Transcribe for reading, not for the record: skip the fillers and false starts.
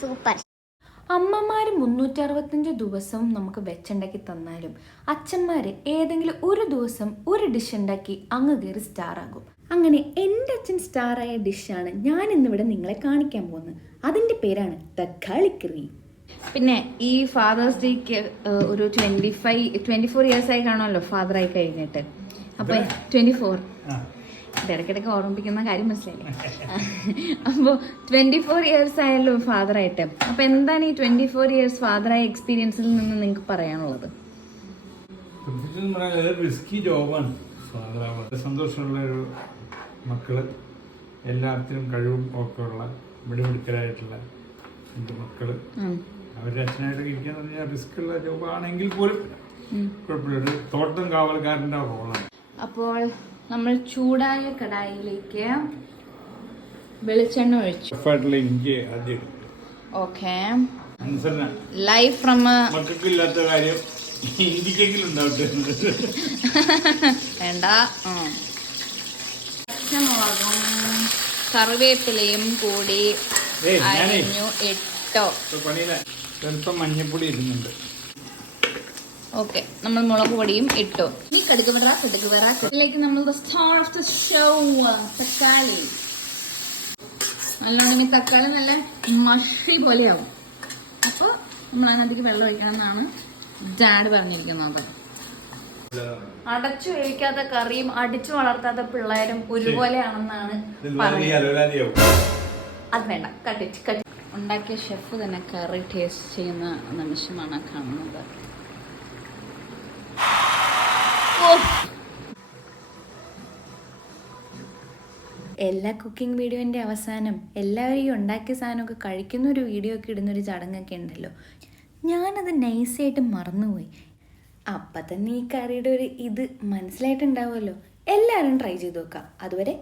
Super. അമ്മമാർ 365 ദിവസവും നമുക്ക് വെച്ചുണ്ടാക്കി തന്നാലും അച്ഛന്മാർ ഏതെങ്കിലും ഒരു ദിവസം ഒരു ഡിഷ് ഉണ്ടാക്കി അങ്ങ് കയറി സ്റ്റാർ ആകും. അങ്ങനെ എൻ്റെ അച്ഛൻ സ്റ്റാറായ ഡിഷാണ് ഞാൻ ഇന്നിവിടെ നിങ്ങളെ കാണിക്കാൻ പോകുന്നത്. അതിൻ്റെ പേരാണ് തക്കാളിക്കറി. പിന്നെ ഈ ഫാദേഴ്സ് ഡേക്ക് ഒരു 24 ഇയേഴ്സ് ആയി കാണുമല്ലോ ഫാദറായി കഴിഞ്ഞിട്ട്. അപ്പോൾ 24 ഇടയ്ക്കിടയ്ക്ക് ഓർമ്മിപ്പിക്കുന്ന കാര്യം മനസ്സിലായില്ലേ? അപ്പോൾ 24 ഇയേഴ്സ് ആയല്ലോ ഫാദറായിട്ട്. അപ്പോൾ എന്താണ് ഈ 24 ഇയേഴ്സ് ഫാദറായ എക്സ്പീരിയൻസിൽ നിന്ന് നിങ്ങൾക്ക് പറയാനുള്ളത്? റിസ്കി ജോബാണ് ഫാദറാവുന്നത്. സന്തോഷമുള്ള ഒരു മക്കള്, എല്ലാത്തിനും കഴിവും ഒക്കെ ഉള്ള മിടുമിടുക്കരായിട്ടുള്ള മക്കള് അവരുടെ അച്ഛനായിട്ട് ഇരിക്കാന്ന് പറഞ്ഞാൽ റിസ്ക് ഉള്ള ജോബാണെങ്കിൽ പോലും കുഴപ്പമില്ല. ഒരു തോട്ടം കാവൽക്കാരൻ്റെ റോളാണ്. അപ്പോൾ നമ്മൾ ചൂടായ കടായിലേക്ക് വെളിച്ചെണ്ണ ഒഴിച്ചു. ഇഞ്ചി ആദ്യം ഓക്കെ. ലൈവ് ഫ്രം മക്കൾക്കില്ലാത്ത കാര്യം ഇഞ്ചിക്കെങ്കിലും ഉണ്ടാവട്ടെ. വേണ്ട. പച്ചമുളകും കറിവേപ്പിലയും കൂടി അരിഞ്ഞു ഇട്ടോ. സ്വല്പം മഞ്ഞപ്പൊടി ഇടുന്നുണ്ട്. ഓക്കെ, നമ്മൾ മുളക് പൊടിയും ഇട്ടു. ഈ കടുക് വറ ഇതിലേക്ക് നമ്മൾ തക്കാളി നല്ലോണം. തക്കാളി നല്ല മഷി പോലെയാവും. അപ്പോൾ നമ്മൾ അതിനകത്തേക്ക് വെള്ളം ഒഴിക്കണം എന്നാണ് ഡാഡ് പറഞ്ഞിരിക്കുന്നത്. അടച്ചു വേവിക്കാത്ത കറിയും അടിച്ചു വളർത്താത്ത പിള്ളേരും ഒരുപോലെയാണെന്നാണ് പറയുന്നത്. അത് വേണ്ട, കട്ട്. ഉണ്ടാക്കിയ ഷെഫ് തന്നെ കറി ടേസ്റ്റ് ചെയ്യുന്ന നിമിഷമാണ് കാണുന്നത്. എല്ലാ കുക്കിംഗ് വീഡിയോൻ്റെ അവസാനം എല്ലാവരും ഈ ഉണ്ടാക്കിയ സാധനമൊക്കെ കഴിക്കുന്ന ഒരു വീഡിയോ ഒക്കെ ഇടുന്നൊരു ചടങ്ങൊക്കെ ഉണ്ടല്ലോ. ഞാനത് നൈസായിട്ട് മറന്നുപോയി. അപ്പം തന്നെ ഈ കറിയുടെ ഒരു ഇത് മനസ്സിലായിട്ടുണ്ടാവുമല്ലോ. എല്ലാവരും ട്രൈ ചെയ്ത് നോക്കാം. അതുവരെ